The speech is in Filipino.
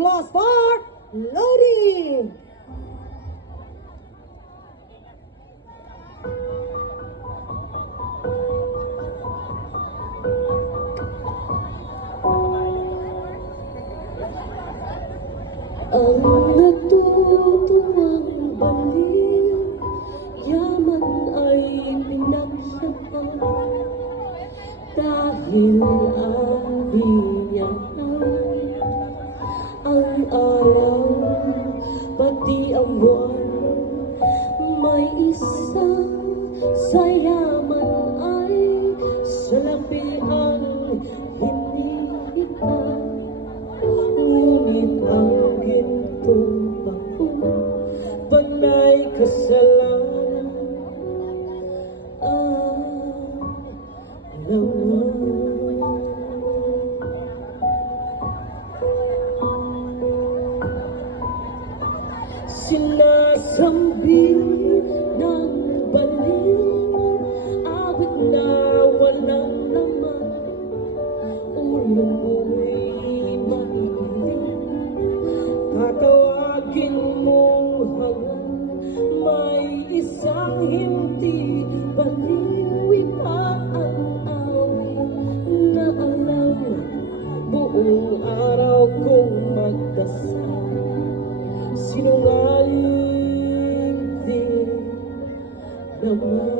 applause for Lodi! Ang natutuwang baliw, yaman ay pinagsyapan, dahil alinyahan ang araw, pati ang buwan. May isang sa yaman ay salapi ang hinihikan, ngunit ang gintong bakong panay kasalanan ang laman. Sinasambi ng baliw, awit na walang laman, ulo mo'y maiiling, tatawagin mong hangal. May isang hindi baliw, iba ang awit na alam, buong araw kong magdasal, sinungaling din naman.